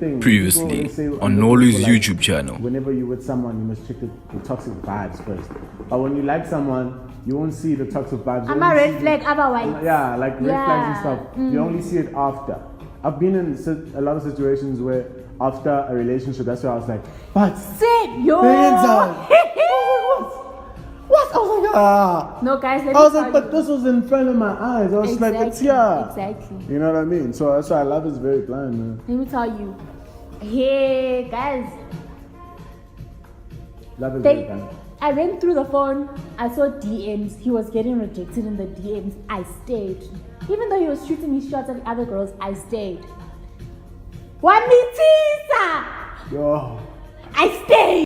Previously on Nolu's YouTube channel. Whenever you're with someone, you must check the toxic vibes first. But when you like someone, you won't see the toxic vibes. I'm a red flag otherwise. Yeah, like red flags and stuff. You only see it after. I've been in a lot of situations where after a relationship, that's where I was like, but Same, yo. What? I was like, ah. No, guys, let me I was tell like, but you. this was in front of my eyes. I was like, it's here. Exactly. You know what I mean? So that's why love is very blind, man. Let me tell you. Hey, guys. Love is very blind. I went through the phone. I saw DMs. He was getting rejected in the DMs. I stayed. Even though he was shooting his shots at the other girls, I stayed. Wamitisa! Yo. I stayed.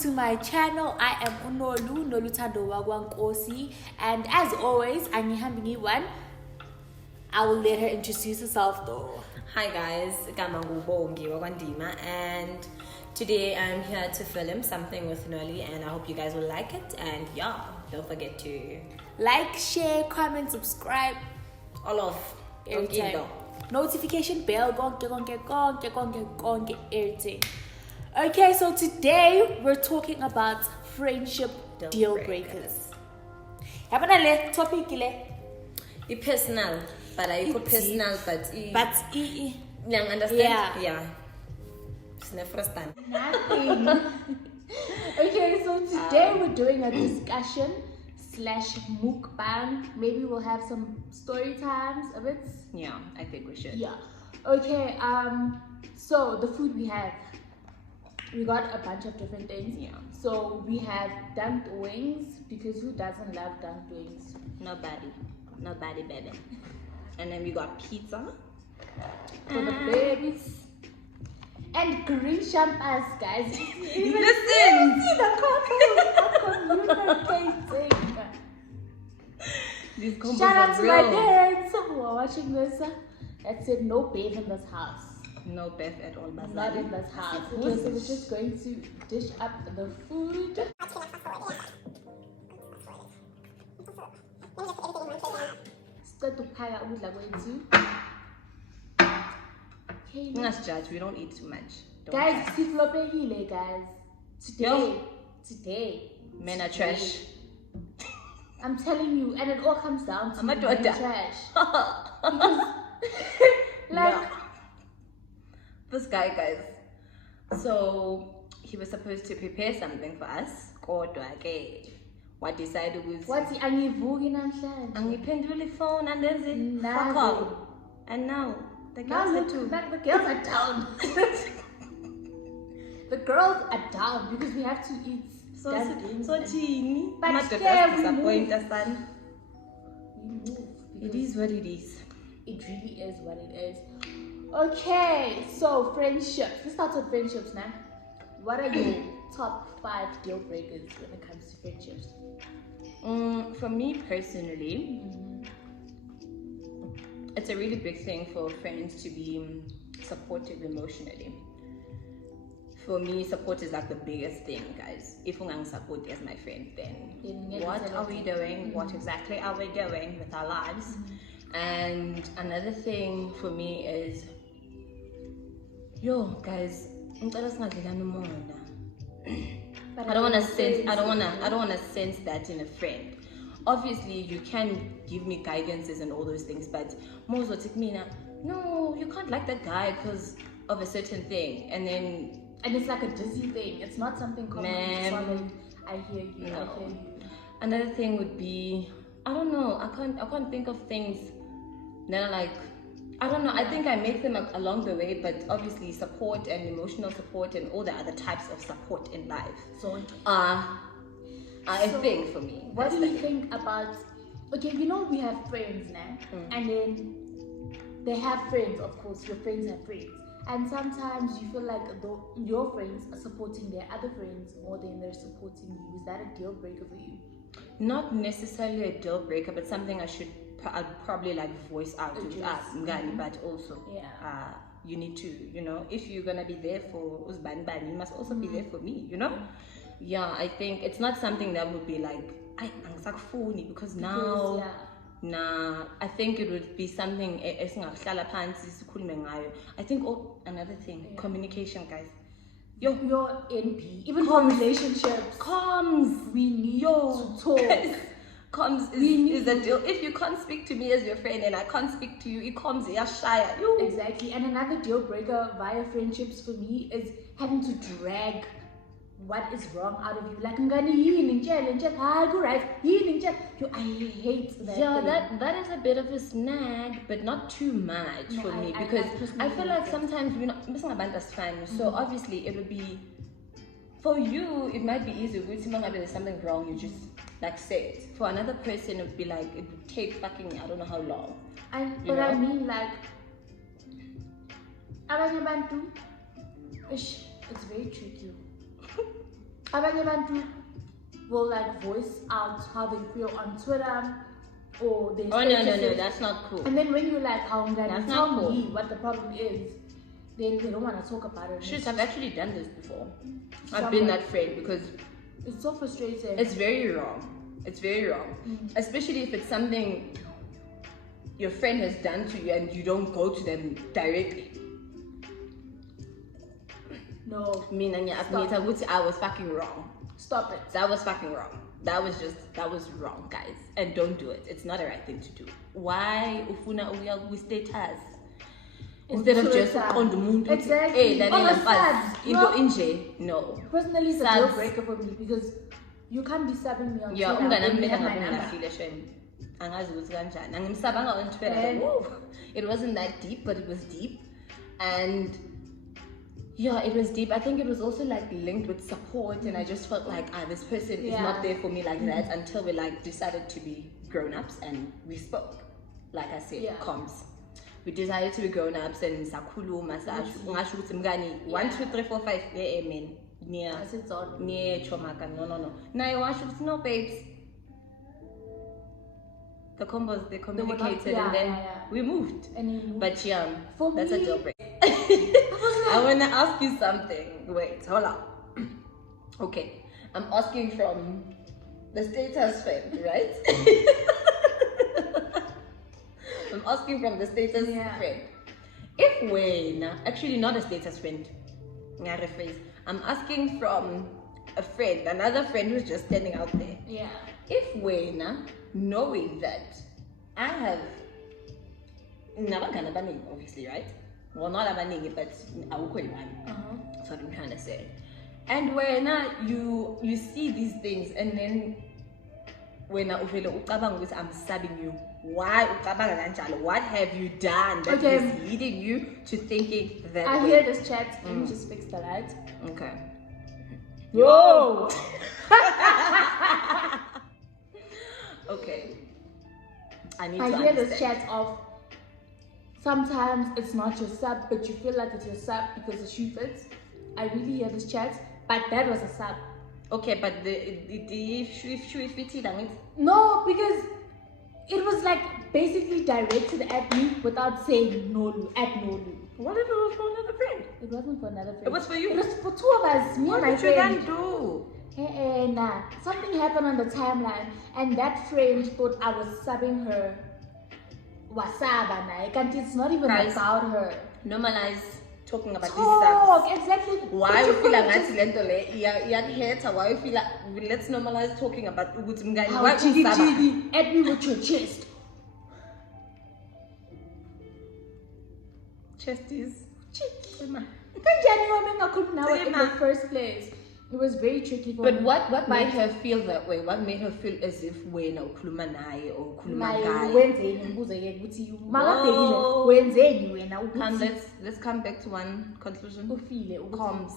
To my channel, I am Unolu Nolutando Wagwankosi, and as always, Anyihambi one. I will let her introduce herself though. Hi guys, Bongi Ndima, and today I'm here to film something with Noli, and I hope you guys will like it. And yeah, don't forget to Like, share, comment, subscribe, all of everything. Notification bell, everything. Okay, so today we're talking about friendship deal breakers. Habanale topic the personal, but I put personal, but understand? Yeah. It's the first time. Nothing. Okay, so today we're doing a discussion / mukbang. Maybe we'll have some story times a bit. Yeah, I think we should. Yeah. Okay. So the food we have. We got a bunch of different things. Yeah. So we have dunked wings, because who doesn't love dunked wings? Nobody, baby. And then we got pizza For the babies. And green champagnes, guys. Listen! See the communicating. These combos Shout out are to real. my parents who are watching this. That said no babe in this house. No Beth at all, but Not in this house. Okay, so we're just going to dish up the food. Start to pile out with the way too. Okay, let's judge, we don't eat too much. Don't guys, judge. siflopehile, guys. Today. Men are trash. I'm telling you, and it all comes down to I'm being trash. Because, like. No. This guy, guys. So he was supposed to prepare something for us. What decided was What's angivuki namhlanje? angiphendule phone and then it fuck off. And now the Now girls are look, too. the girls are down. The girls are down because we have to eat. So teeny. But Not yeah, we disappoint move. us, son. We move. It is what it is. It really is what it is. Okay, so friendships. Let's start with friendships now. What are your top 5 deal breakers when it comes to friendships? For me personally, it's a really big thing for friends to be supportive emotionally. For me, support is like the biggest thing, guys. If you don't support as my friend, then what are we doing? What exactly are we doing with our lives? And another thing for me is, yo, guys, I don't want to sense that in a friend. Obviously, you can give me guidances and all those things, but most of it mean, no, you can't like that guy because of a certain thing, and it's like a dizzy thing. It's not something common. It's not like, I hear you. No. I hear you. Another thing would be, I don't know. I can't think of things that are like, I don't know. I think I make them along the way, but obviously support and emotional support and all the other types of support in life. So I think for me. What do you think about? Okay, you know we have friends now, and then they have friends. Of course, your friends have friends. And sometimes you feel like your friends are supporting their other friends more than they're supporting you. Is that a deal breaker for you? Not necessarily a deal breaker, but something I should I'd probably like voice out with us, but also you need to, if you're gonna be there for Uzban, you must also be there for me, Yeah, I think it's not something that would be like because now. Nah, I think it would be something. I think another thing, communication, guys. Your NP, even for relationships, comms. We need to talk. Comms is a deal. If you can't speak to me as your friend and I can't speak to you, it comes shy. Exactly. And another deal breaker via friendships for me is having to drag what is wrong out of you. Like, I hate that. Yeah, that is a bit of a snag, but not too much for me, because I feel like sometimes we're not missing about us fun. So obviously it would be, for you it might be easy. If there's something wrong, you just like say it. For another person it would be like, it would take fucking I don't know how long. I mean, like, it's very tricky. Abantu will like voice out how they feel on Twitter or they no, that's not cool. And then when you're like, how I'm gonna tell me what the problem is, then they don't want to talk about it. Shit, I've actually done this before. I've been that friend, because it's so frustrating. It's very wrong. It's very wrong. Especially if it's something your friend has done to you and you don't go to them directly. No. I was fucking wrong. Stop it. That was fucking wrong. That was wrong, guys. And don't do it. It's not the right thing to do. Why ufuna uya ku status instead of just on the moon? Exactly. No. Personally, it's a deal breaker for me, because you can't be subbing me on Twitter. You have my number. It wasn't that deep, but it was deep. And yeah, it was deep. I think it was also like linked with support, and I just felt like this person is not there for me like that, until we like decided to be grown-ups and we spoke. Like I said, comms. We decided to be grown-ups and sakhuluma ngasho ukuthi mngani 1 2 3 4 5 amen near chomaka no naye washo ukuthi no babes. The combos, they communicated, and then we moved. But that's a deal breaker. I want to ask you something. Wait, hold on. Okay, I'm asking from the status friend, right? I'm asking from the status friend. If actually not a status friend, I'm asking from a friend, another friend who's just standing out there. Yeah. If knowing that I have obviously, right? Well, not abaningi, but one. That's what I'm trying to say. And when you see these things, and then when I'm stabbing you, why? What have you done that is leading you to thinking that I way? hear this chat. Let me just fix the light. Okay. Whoa! Okay. I hear this chat of, sometimes it's not your sub, but you feel like it's your sub because the shoe fits. I really hear this chat, but that was a sub. Okay, but the shoe fitted on it? No, because it was like basically directed at me without saying Nolu, at Nolu. What if it was for another friend? It wasn't for another friend. It was for you? It was for two of us, me and my friend. What did you do? Nah. Something happened on the timeline, and that friend thought I was subbing her. Wasaba, and it's not even about her. Normalize talking about these subs. Exactly. Why you feel like that's why you feel like let's normalize talking about why chigi at me with your chest. Chest is in the first place. It was very tricky for me. But what made her feel that way? What made her feel as if wena ukhuluma naye or ukhuluma ngaye? Let's come back to one conclusion. Comms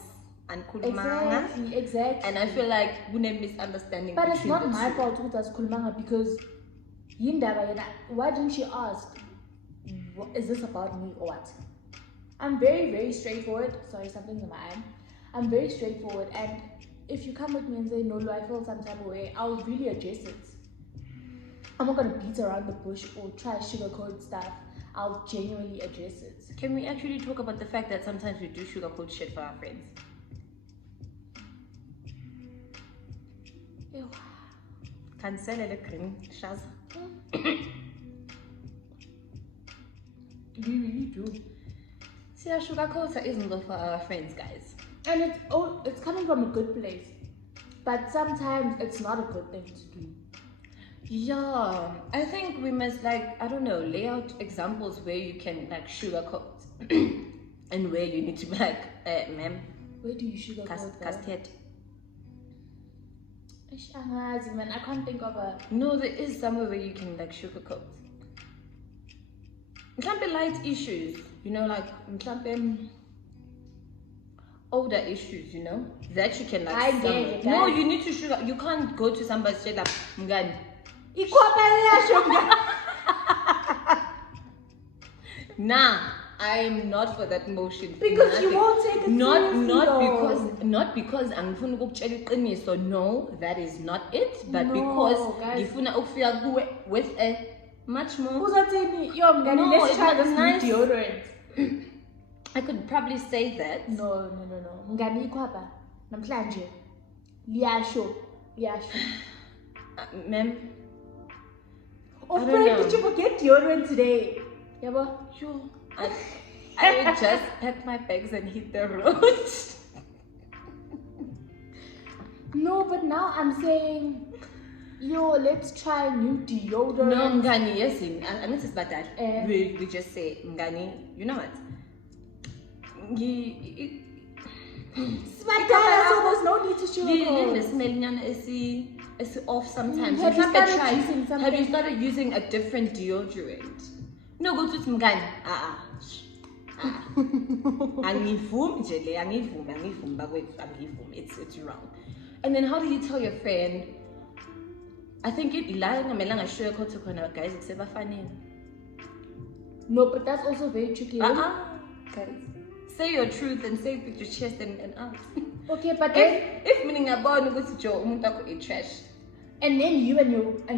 and kulumanga. Exactly. And I feel like we have misunderstanding. But it's not my fault with us kulumanga, because why didn't she ask? Is this about me or what? I'm very, very straightforward. Sorry, something's in my eye. I'm very straightforward, and if you come with me and say no, I feel some type of way, I'll really address it. I'm not gonna beat around the bush or try sugarcoat stuff. I'll genuinely address it. Can we actually talk about the fact that sometimes we do sugarcoat shit for our friends? Ew. Cancel the cream, Shaz. We really do. See, our sugarcoat isn't good for our friends, guys. And it's coming from a good place. But sometimes it's not a good thing to do. Yeah, I think we must I don't know, lay out examples where you can sugarcoat and where you need to be ma'am. Where do you sugarcoat that? Castet. Man, I can't think of a... No, there is somewhere where you can sugarcoat. It can't be light issues, older issues, that you can I get it, No, guys. you need to sugar. You can't go to somebody straight up. Mngani. Nah, I am not for that motion. Because you won't take it seriously, not because angifuna ukukutshela iqiniso. No, that is not it. But No, because guys. ngifuna ukufika kuwe with a much more. Let's try it's this nice. new deodorant. I could probably say that. No. Mngani ikhwapha namhlanje liyasho. Ma'am. Oh I don't friend, know. did you forget deodorant today? Yabo? Sure. I would just pack my bags and hit the road. No, but now I'm saying, let's try new deodorant. No, Mngani, yes, I'm not about that. Eh. We just say, Mngani, you know what? Smadala, so there's no need to sugarcoat. It's off sometimes. Have you started using Have something? you started using a different deodorant? No, go to Mngani. Angivumi nje le, angivumi bakwethu, angivumi. It's wrong. And then how do you tell your friend? I think la ngamelanga sugarcoat khona guys kusebafanele. No, but that's also very tricky. Guys, say your truth and say it with your chest and out. Okay, but then If meaning ngiyabona ukuthi Joe umuntu akho i-trash. and then you and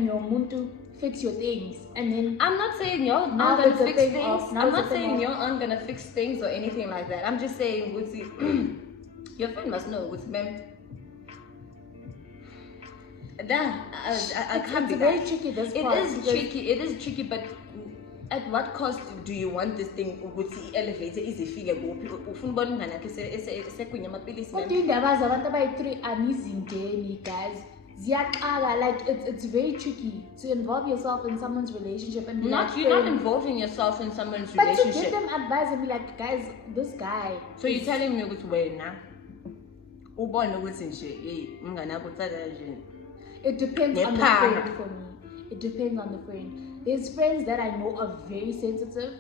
your muntu fix your things, and then I'm not saying y'all Now aren't gonna it's a fix thing things. of- now I'm it's a not thing saying of- y'all aren't gonna fix things or anything like that. I'm just saying, your friend must know what's ma'am. I can't it's be very that. tricky this It part. is because- tricky. It is tricky, but at what cost do you want this thing? Ukuthi elevator izifike kuphi? Ufuna ubona umngane yakhe sekwenye amapilisi What ma'am? do you ndabaza abantu abayi-3 anizindeni, guys? Ziyaqala, like it's very tricky to involve yourself in someone's relationship and be You're like, not friends. involving yourself in someone's But to give relationship. them advice and be like, guys, this guy. So you're telling me ukuthi wena ubone ukuthi nje hey umngane wakho utsala nje. It depends on the Nephara. friend for me. It depends on the friend. There's friends that I know are very sensitive,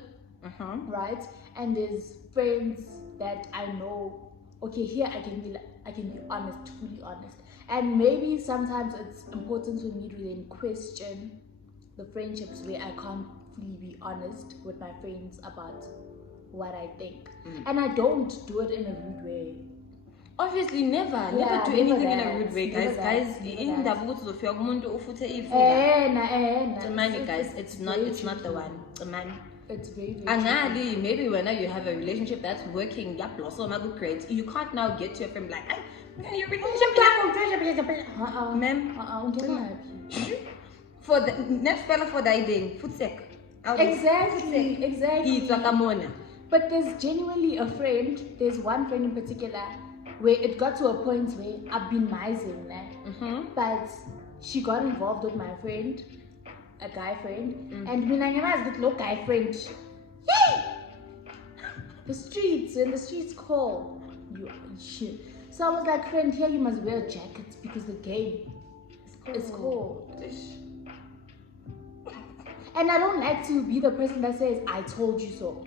right? And there's friends that I know, okay, here I can be honest, fully honest. And maybe sometimes it's important for me to then question the friendships where I can't fully be honest with my friends about what I think. And I don't do it in a rude way. Obviously never Yeah, do never anything in that, a rude way, never guys. that, Guys, never in that. the uzofika kumuntu ufuthe ifuba. So Mani guys, it's not the one. Man. It's very, very Angali, maybe when you have a relationship that's working, yeah, blossom, great. You can't now get to your friend like, your relationship, ma'am. For the next fella for the idea, futsek. Exactly. It's wakamona. But there's genuinely a friend, there's one friend in particular, where it got to a point where I've been mising, but she got involved with my friend, a guy friend, and when I never get no guy friend, yay! When the streets call, you shit. So I was like, friend, here you must wear jackets because the game is cold. And I don't like to be the person that says, I told you so.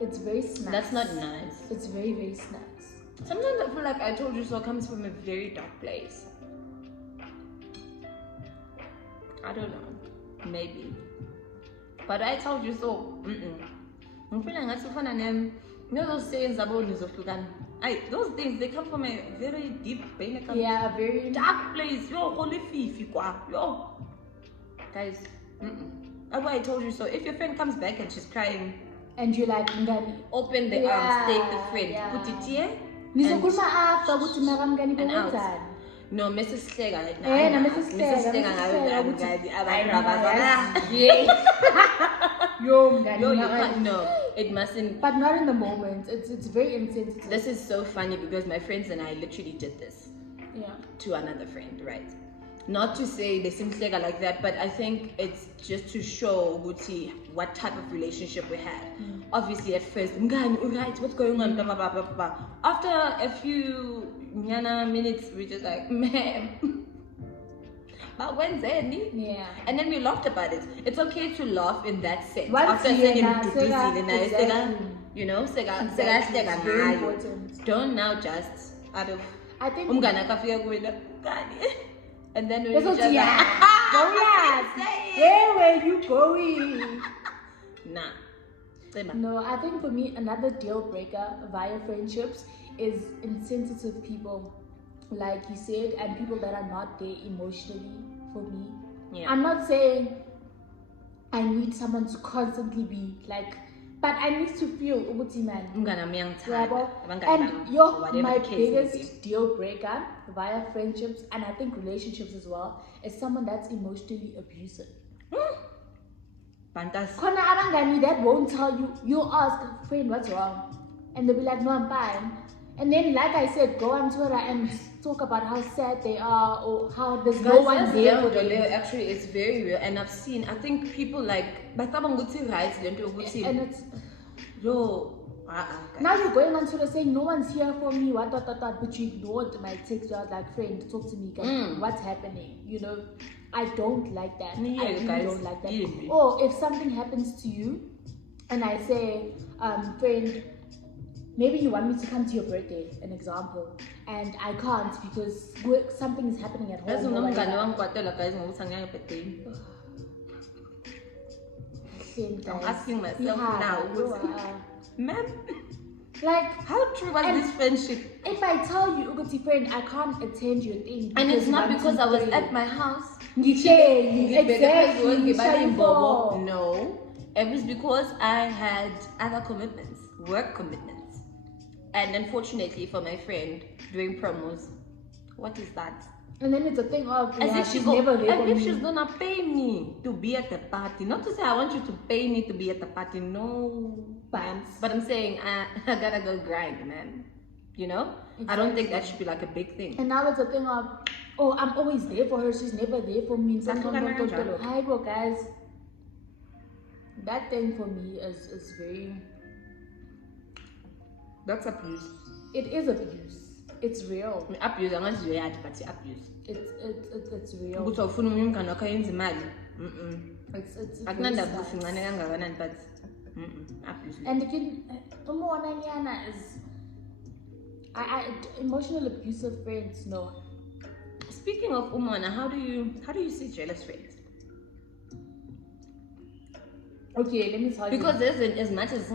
It's very snacks. That's not nice. It's very, very snacks. Sometimes I feel like I told you so comes from a very dark place. I don't know. Maybe. But I told you so. I'm feeling like you know those sayings about Nizofugan. Those things they come from a very deep pain. Yeah, very Dark place. Yo, holy fifi kwa. Yo. guys. That's why I told you so. If your friend comes back and she's crying, and you're like, Ngani. Open the arms, take the friend, put it here, and out. No, Mrs. Stega. Mrs. Stega. Yo, you can't. No, it mustn't. But not in the moment. It's very insensitive. This is so funny because my friends and I literally did this. Yeah. To another friend, right? Not to say they seem like that, but I think it's just to show what type of relationship we had. Obviously, at first, right, what's going on? Blah, blah, blah, blah, blah. After a few minutes, we're just like, man. But when's then? Yeah. And then we laughed about it. It's okay to laugh in that sense. Once after saying exactly. You know, Sega, don't now just out of. I think. And then we just like, where were you going? Nah. No, I think for me, another deal breaker via friendships is insensitive people, like you said, and people that are not there emotionally for me. Yeah. I'm not saying I need someone to constantly be like, but I need to feel man. And my biggest deal breaker via friendships, and I think relationships as well, is someone that's emotionally abusive. Fantastic. That won't tell you. You'll ask, friend, what's wrong? And they'll be like, no, I'm fine. And then, like I said, go on Twitter and talk about how sad they are or how there's no one there for them. Actually, it's very real. And I've seen, I think people like, and it's, now you're going on Twitter saying, no one's here for me, what, but you ignored my text. I was like, friend, talk to me, guys. What's happening? You know, I don't like that. I really don't like that. Or if something happens to you, and I say, friend, maybe you want me to come to your birthday, an example, and I can't because something is happening at home. I'm asking myself now, ma'am, like, how true was this friendship? If I tell you, Uguti friend, I can't attend your thing, and it's not because I was at my house. Exactly. No, it was because I had other commitments, work commitments. And unfortunately for my friend doing promos, what is that? And then it's a thing of she's gonna pay me to be at the party. Not to say I want you to pay me to be at the party, no. But I'm saying I gotta go grind, man. You know? Exactly. I don't think that should be like a big thing. And now it's a thing of, oh, I'm always there for her, she's never there for me. Hi, bro, guys. That thing for me is very. That's abuse. It is abuse. It's real. Abuse, I'm not weird, but abuse. It's real. It's abuse. And again, is emotional abusive friends, no. Speaking of Umana, how do you see jealous friends? Okay, let me tell you. Because there's as much as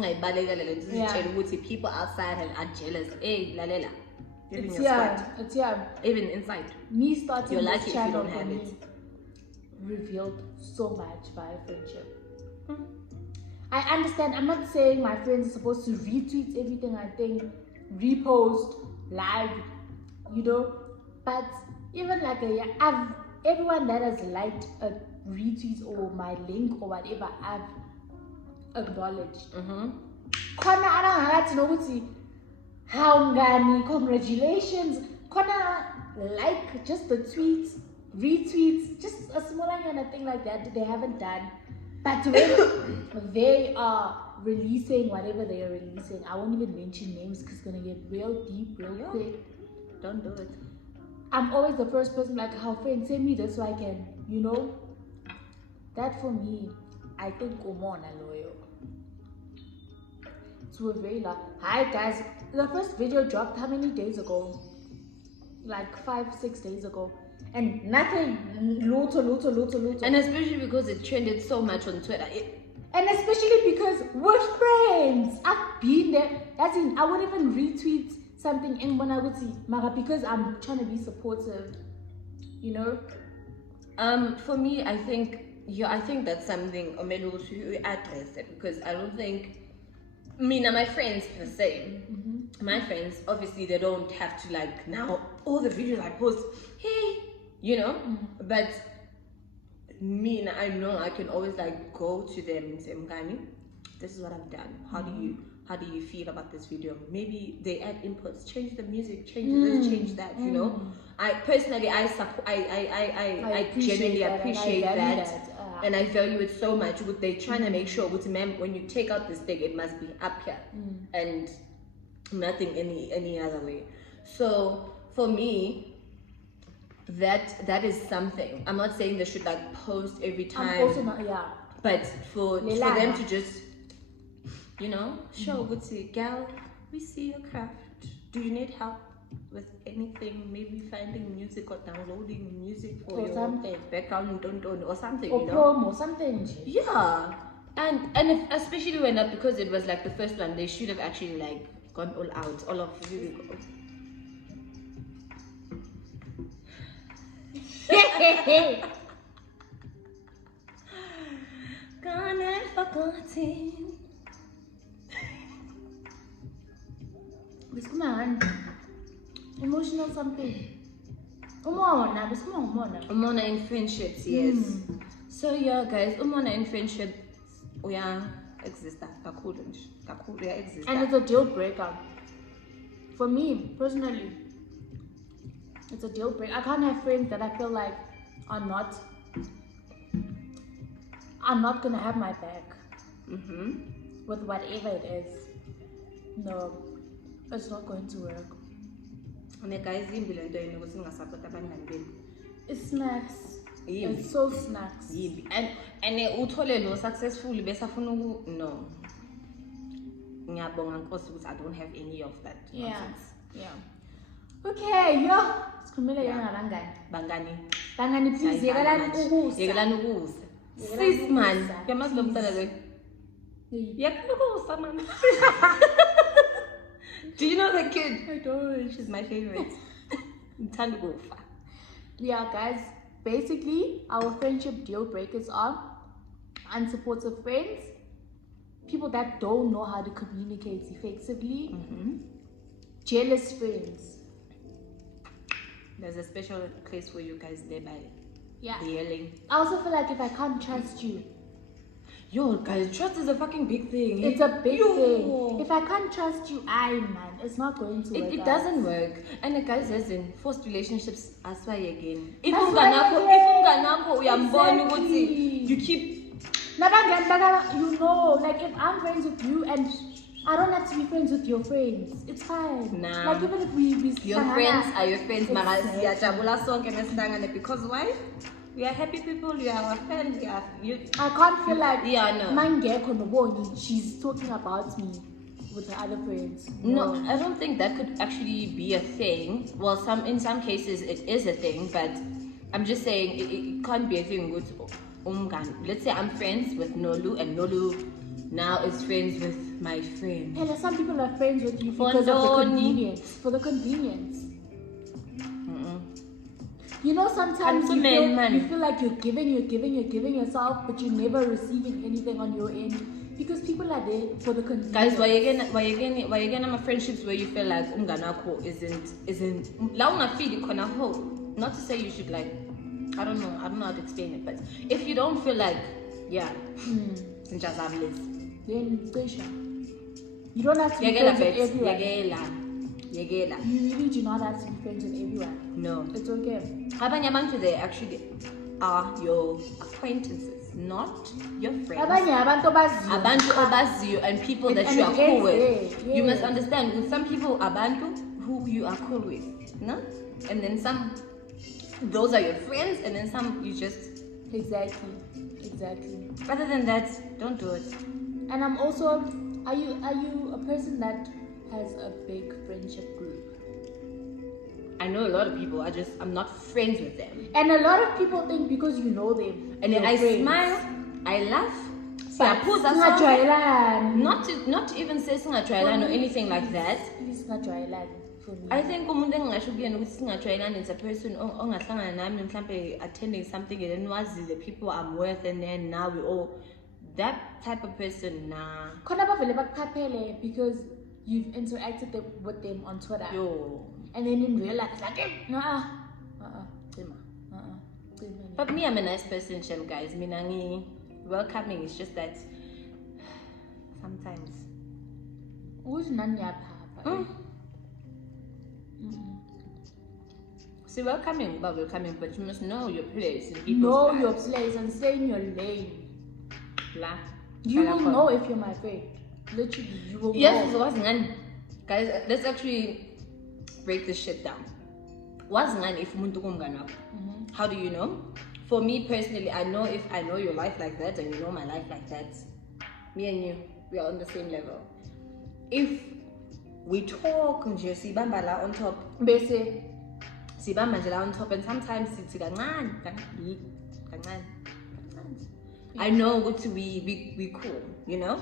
people outside are jealous. Hey, lalela. It's here. Even inside. Me starting You're this lucky if you channel don't have it. Revealed so much via friendship. I understand. I'm not saying my friends are supposed to retweet everything I think, repost, like, you know. But even like everyone that has liked a retweet or my link or whatever, I've acknowledged. Khona I don't know how ngani, congratulations. Khona like just the tweets, retweets, just a small thing like that they haven't done. But when they are releasing whatever they are releasing, I won't even mention names because it's gonna get real deep real quick. Don't do it. I'm always the first person like, how friend, send me this so I can, you know. That for me, I think Omona loyal. To a very lot. Hi guys, the first video dropped how many days ago? Like 5-6 days ago. And nothing, loto. And especially because it trended so much on Twitter. And especially because we're friends. I've been there. That's in, I wouldn't even retweet something in when I would see Mara because I'm trying to be supportive. You know? For me, I think Yeah, I think that's something Omelu to address it, because I don't think my friends the same. My friends, obviously, they don't have to like now all the videos I post, hey, but I know I can always like go to them and say, Mgani, this is what I've done. How do you feel about this video? Maybe they add inputs, change the music, change this, change that, I personally, I genuinely appreciate that. And I value it so much. They're trying to make sure, when you take out this thing, it must be up here and nothing any other way. So for me, that is something. I'm not saying they should like post every time. I'm also not, yeah. But for them to just, show what's it, gal, we see your craft. Do you need help with anything? Maybe finding music or downloading music for or your something. Background or something, or promo, something. Yeah. And if, especially when because it was like the first one, they should have actually like gone all out, all of you. Gone and forgotten. Biskuman. Emotional something. Umona in friendships, yes. So yeah, guys, umona in friendships, we are exist. And it's a deal breaker. For me, personally, it's a deal breaker. I can't have friends that I feel like are not gonna have my back with whatever it is. No, it's not going to work. It's snacks. It's so snacks. And uthole successful besa funa no. Ngiyabonga Nkosi ukuthi I don't have any of that. Yeah. Okay, yo. Sikhulumela yona bangani. Bangani please yekelani ukusa. Sis man, yamazi lo mntana lo. Yakubusa man. Do you know the kid? I don't. She's my favorite. Yeah, guys. Basically, our friendship deal breakers are unsupportive friends, people that don't know how to communicate effectively, jealous friends. There's a special place for you guys there by yelling. I also feel like if I can't trust you, yo guys, trust is a fucking big thing. It's a big thing. If I can't trust you, it's not going to work. It doesn't work. And guys, as in forced relationships, as why again. If you keep like if I'm friends with you and I don't have to be friends with your friends, it's fine. Nah. Like even if we your friends are your friends, because why? We are happy people, we are our friends, I can't feel like no. She's talking about me with her other friends. No, I don't think that could actually be a thing. Well, in some cases it is a thing, but I'm just saying it can't be a thing with let's say I'm friends with Nolu and Nolu now is friends with my friend. And some people are friends with you because of the convenience. For the convenience. You know, sometimes you feel like you're giving yourself, but you're never receiving anything on your end because people are there for the convenience. Guys, why again? I'm a friendships where you feel like umganako isn't not to say you should like. I don't know how to explain it, but if you don't feel like then just have this. Then you don't have to be friends with everyone. You really do not have to be friends with everyone. No. It's okay. Abanye abantu they actually are your acquaintances, not your friends. Abantu obaziyo and people that you are cool with. You must understand, with some people abantu who you are cool with, no? And then some, those are your friends, and then some you just exactly. Other than that, don't do it. And I'm also, are you a person that has a big friendship group? I know a lot of people. I'm not friends with them. And a lot of people think because you know them, and then I smile, I laugh. Not even say or anything like that. for me. I think umuntu engingasho kuyena ukuthi singajwayelani is a person ongahlangana nami mhlambe attending something and then wazi the people I'm with and then now we all that type of person nah. Khona bavele bakuqaphele because you've interacted with them on Twitter. Yo. And then in real life, it's like, But me, I'm a nice person, Shem, guys. Minangi welcoming. It's just that sometimes. Who's Nanya Papa? See, welcoming, but you must know your place. Know your place and stay in your lane. You will know if you're my friend. Literally, you will know. Yes, it wasn't. Guys, let's actually break this shit down. If how do you know? For me personally, I know if I know your life like that and you know my life like that, me and you, we are on the same level. If we talk on top, on top, and sometimes it's I know what we cool, you know?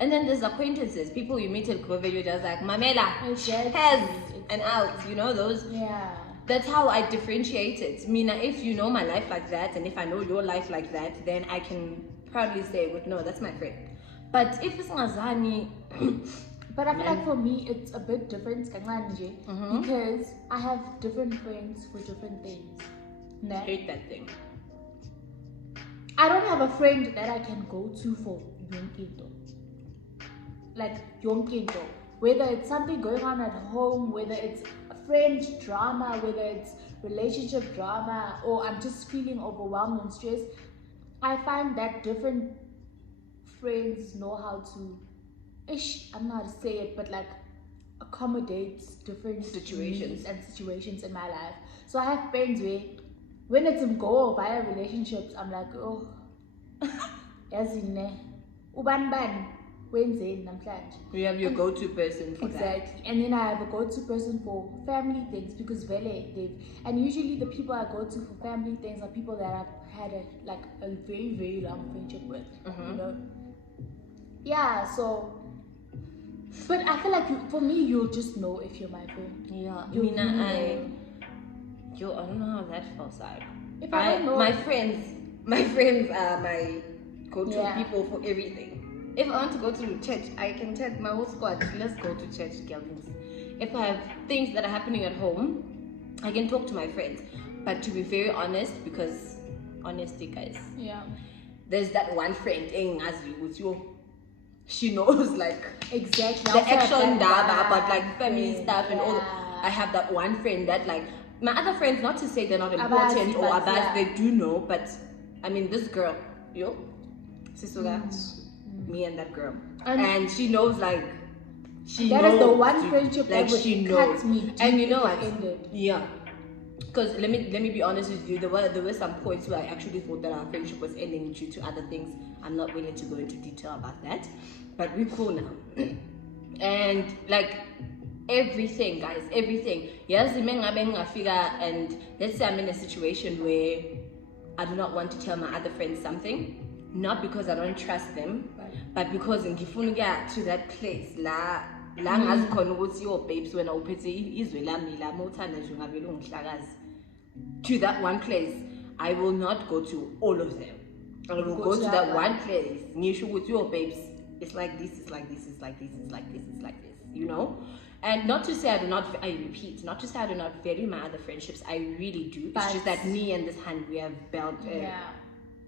And then there's acquaintances, people you meet at Kobe, you're just like Mamela, heads and out, you know those? Yeah. That's how I differentiate it. Mina, if you know my life like that, and if I know your life like that, then I can proudly say, no, that's my friend. But if it's Ngazani, but I feel like for me, it's a bit different, because I have different friends for different things. I hate that thing. I don't have a friend that I can go to for yonkinto. Like yonkinto. Whether it's something going on at home, whether it's a friend drama, whether it's relationship drama, or I'm just feeling overwhelmed and stressed, I find that different friends know how to, I don't know how to say it, but like accommodate different situations in my life. So I have friends where when it's in go via relationships, I'm like, oh, yazine, uban. You have your go-to person for exactly. And then I have a go-to person for family things because and usually the people I go to for family things are people that I've had a very, very long friendship with, you know? Yeah, so, but I feel like for me, you'll just know if you're my friend. Yeah, I don't know how that falls out. If I don't know, my friends are my go-to people for everything. If I want to go to church, I can tell my whole squad, let's go to church, girls. If I have things that are happening at home, I can talk to my friends. But to be very honest, because honesty, guys. Yeah. There's that one friend, with you. She knows like exactly the action about like family stuff and all. I have that one friend that like my other friends, not to say they're not important or abas, they do know, but I mean this girl, Sisuga. Me and that girl, and she knows like she that knows is the one friendship like that she knows me and you know what ended. Yeah, because let me be honest with you, there were some points where I actually thought that our friendship was ending due to other things. I'm not willing to go into detail about that, but we're cool now. And like everything, guys, everything. Yes, and let's say I'm in a situation where I do not want to tell my other friends something. Not because I don't trust them, but because in Gifunuga to that place, la ngazi khona ukuthi your babes when uphethe izwe lami la mothanda nje ngavela ungihlakazi. To that one place, I will not go to all of them. I will go to that one place. Ngisho ukuthi your babes, it's like this, it's like this, it's like this, it's like this, it's like this, you know? And not to say I repeat, not to say I do not value my other friendships, I really do. It's just that me and this hand, we have built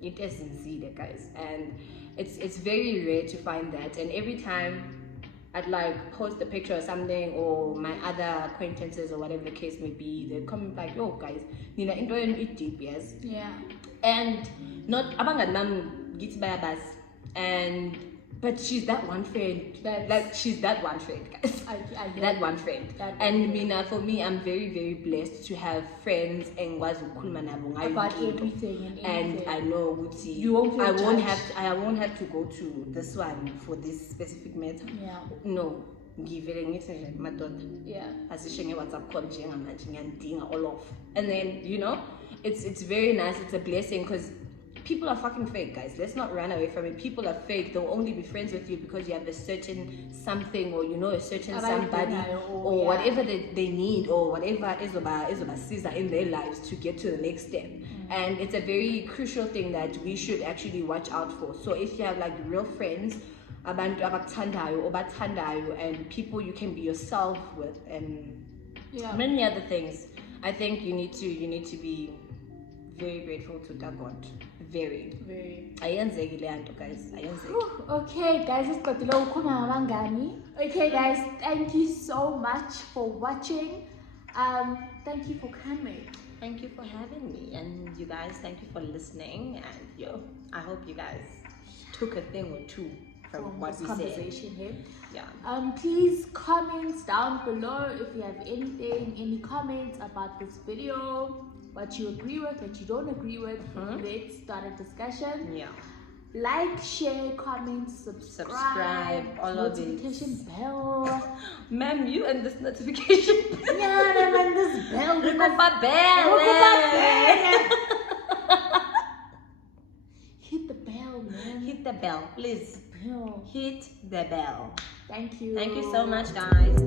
it is sincere, guys, and it's very rare to find that. And every time I'd like post a picture or something, or my other acquaintances or whatever the case may be, they comment like, yo guys, Nina enjoy it deep, yes. Yeah. And not abangan nam gits bayabas, and but she's that one friend. She's that one friend, guys. That one friend. And Mina, for me, I'm very, very blessed to have friends and about everything and I know I won't have to go to this one for this specific matter. Yeah. No. Yeah. All off. And then, you know, it's very nice. It's a blessing because people are fucking fake, guys. Let's not run away from it. People are fake. They'll only be friends with you because you have a certain something, or you know a certain somebody, or whatever they need, or whatever is about Caesar in their lives to get to the next step. And it's a very crucial thing that we should actually watch out for. So if you have like real friends, abantu abakuthandayo or bathandayo, and people you can be yourself with, and many other things, I think you need to be very grateful to that God. Very. Ayenzeki le nto, guys. Ayenzeki. Okay, guys, it's got low abangani. Okay, guys, thank you so much for watching. Thank you for coming. Thank you for having me, and you guys, thank you for listening. And I hope you guys took a thing or two from what we conversation said. Here. Yeah. Please comment down below if you have any comments about this video, what you agree with, what you don't agree with. Let's start a discussion. Yeah. Like, share, comment, subscribe, all of it. Notification bell. Ma'am, you and this notification bell. Yeah, and this bell. Bell. Hit the bell, man. Hit the bell, please. Bell. Hit the bell. Thank you. Thank you so much, guys.